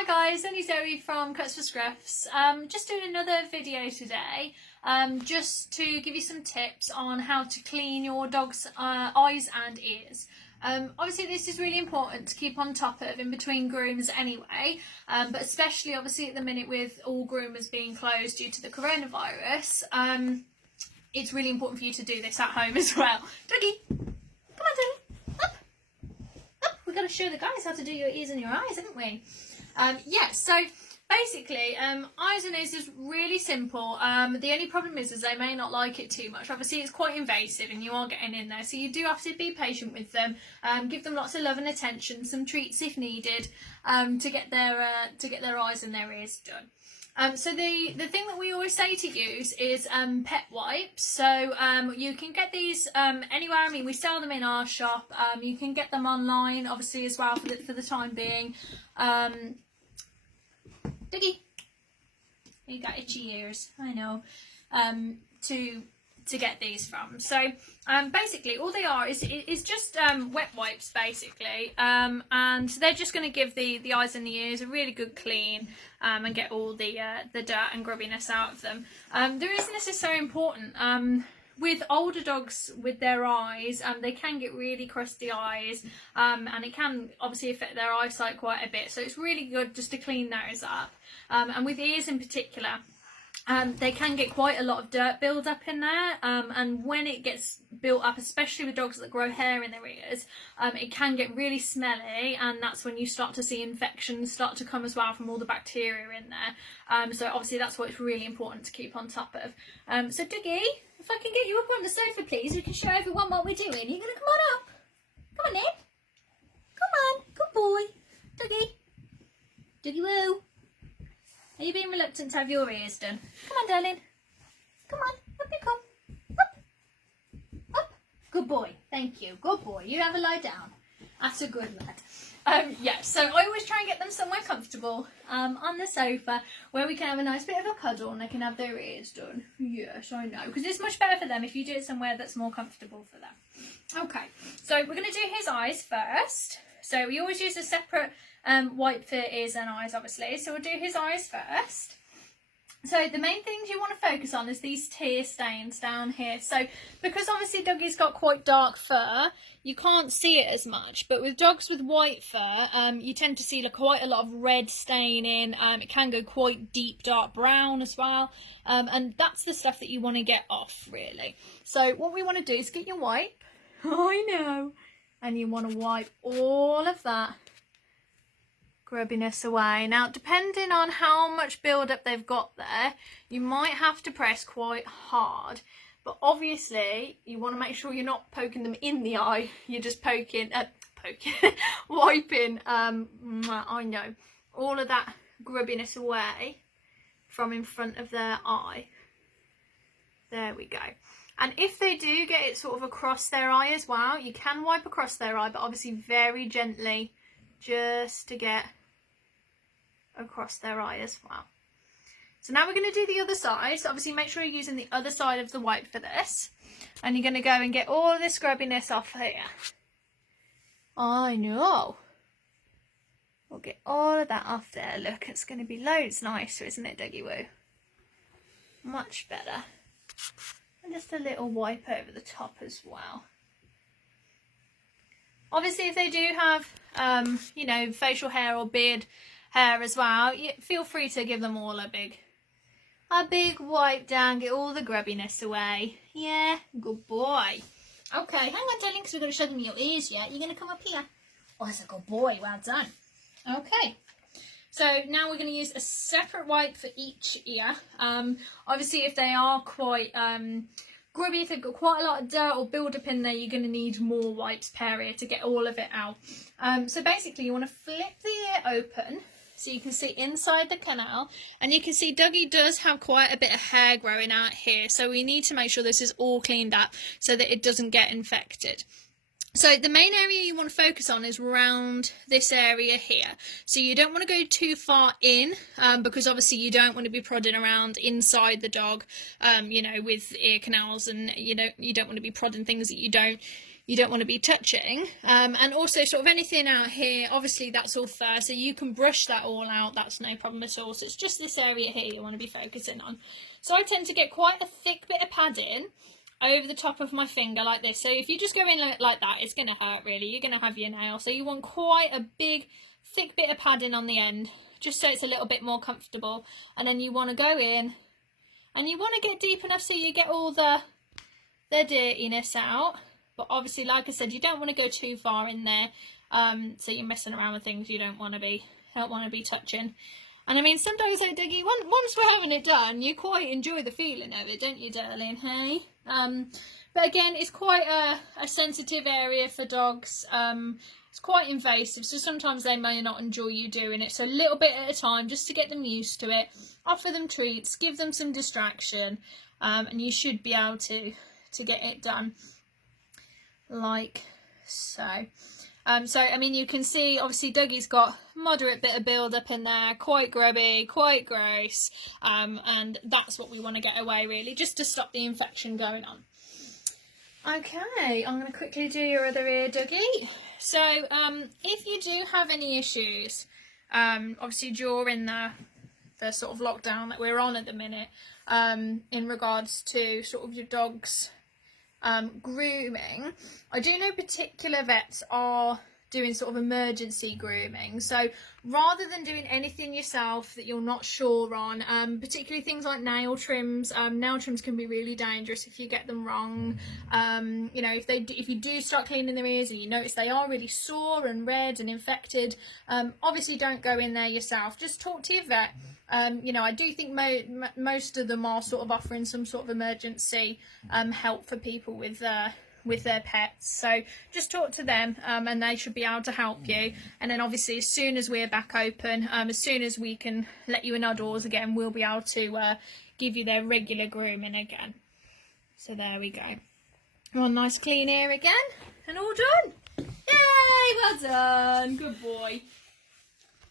Hi guys, only Zoe from Cuts for Scruffs. Just doing another video today, just to give you some tips on how to clean your dog's eyes and ears. Obviously this is really important to keep on top of in between grooms anyway, but especially obviously at the minute with all groomers being closed due to the coronavirus, it's really important for you to do this at home as well. Doggy, come on Doggy, up, up. We've got to show the guys how to do your ears and your eyes, haven't we? So basically, eyes and ears is really simple. The only problem is they may not like it too much. Obviously, it's quite invasive and you are getting in there, so you do have to be patient with them. Give them lots of love and attention, some treats if needed, to get their eyes and their ears done. So the thing that we always say to use is pet wipes. So you can get these anywhere. I mean, we sell them in our shop. You can get them online, obviously, as well for the time being. Doggy, you got itchy ears, I know, to get these from. So basically all they are is just wet wipes basically, and they're just going to give the eyes and the ears a really good clean, and get all the dirt and grubbiness out of them. The reason this is so important, with older dogs with their eyes, they can get really crusty eyes, and it can obviously affect their eyesight quite a bit, so it's really good just to clean those up. And with ears in particular, they can get quite a lot of dirt build up in there, and when it gets built up, especially with dogs that grow hair in their ears, it can get really smelly, and that's when you start to see infections start to come as well from all the bacteria in there. So obviously that's why it's really important to keep on top of. So Dougie, if I can get you up on the sofa please, we can show everyone what we're doing. You're going to come on up. Come on then. Come on, good boy. Dougie. Dougie woo. Are you being reluctant to have your ears done? Come on, darling. Come on, up you come. Up. Up. Good boy. Thank you. Good boy. You have a lie down. That's a good lad. So I always try and get them somewhere comfortable on the sofa where we can have a nice bit of a cuddle and they can have their ears done. Yes, I know. Because it's much better for them if you do it somewhere that's more comfortable for them. Okay, so we're going to do his eyes first. So we always use a separate wipe for ears and eyes, obviously. So we'll do his eyes first. So the main things you want to focus on is these tear stains down here. So because obviously Dougie's got quite dark fur, you can't see it as much. But with dogs with white fur, you tend to see quite a lot of red staining. It can go quite deep dark brown as well. And that's the stuff that you want to get off, really. So what we want to do is get your wipe. I know. And you want to wipe all of that grubbiness away. Now, depending on how much build-up they've got there, you might have to press quite hard. But obviously, you want to make sure you're not poking them in the eye. You're just wiping, I know, all of that grubbiness away from in front of their eye. There we go. And if they do get it sort of across their eye as well, you can wipe across their eye, but obviously very gently, just to get across their eye as well. So now we're going to do the other side. So obviously make sure you're using the other side of the wipe for this. And you're going to go and get all of this grubbiness off here. I know. We'll get all of that off there. Look, it's going to be loads nicer, isn't it, Dougie Woo? Much better. And just a little wipe over the top as well. Obviously, if they do have, you know, facial hair or beard hair as well, feel free to give them all a big wipe down, get all the grubbiness away. Yeah, good boy. Okay, hang on, darling, because we're going to show them your ears yet. You're going to come up here. Oh, that's a good boy. Well done. Okay. So now we're going to use a separate wipe for each ear. Obviously, if they are quite grubby, if they've got quite a lot of dirt or build up in there, you're going to need more wipes per ear to get all of it out. So basically, you want to flip the ear open so you can see inside the canal, and you can see Dougie does have quite a bit of hair growing out here. So we need to make sure this is all cleaned up so that it doesn't get infected. So the main area you want to focus on is around this area here. So you don't want to go too far in, because obviously you don't want to be prodding around inside the dog, you know, with ear canals, and you don't want to be prodding things that you don't you don't want to be touching. And also sort of anything out here, obviously that's all fur, so you can brush that all out, that's no problem at all. So it's just this area here you want to be focusing on. So I tend to get quite a thick bit of padding over the top of my finger like this. So if you just go in like that, it's going to hurt really. You're going to have your nail. So you want quite a big, thick bit of padding on the end, just so it's a little bit more comfortable. And then you want to go in and you want to get deep enough so you get all the dirtiness out. But obviously, like I said, you don't want to go too far in there, so you're messing around with things you don't want to be touching. And I mean, some dogs like Dougie, once we're having it done, you quite enjoy the feeling of it, don't you, darling? Hey. But again, it's quite a sensitive area for dogs. It's quite invasive, so sometimes they may not enjoy you doing it. So a little bit at a time, just to get them used to it. Offer them treats, give them some distraction, and you should be able to get it done like so. So I mean, you can see obviously Dougie's got moderate bit of build up in there, quite grubby, quite gross, and that's what we want to get away really, just to stop the infection going on. Okay, I'm going to quickly do your other ear, Dougie. So if you do have any issues, obviously during the sort of lockdown that we're on at the minute, in regards to sort of your dog's grooming, I do know particular vets are doing sort of emergency grooming. So rather than doing anything yourself that you're not sure on, particularly things like nail trims can be really dangerous if you get them wrong. You know, if you do start cleaning their ears and you notice they are really sore and red and infected, obviously don't go in there yourself. Just talk to your vet. You know, I do think most of them are sort of offering some sort of emergency help for people with their pets. So just talk to them, and they should be able to help you. And then obviously as soon as we're back open, as soon as we can let you in our doors again, we'll be able to give you their regular grooming again. So there we go. One nice clean ear again, and all done. Yay, well done, good boy.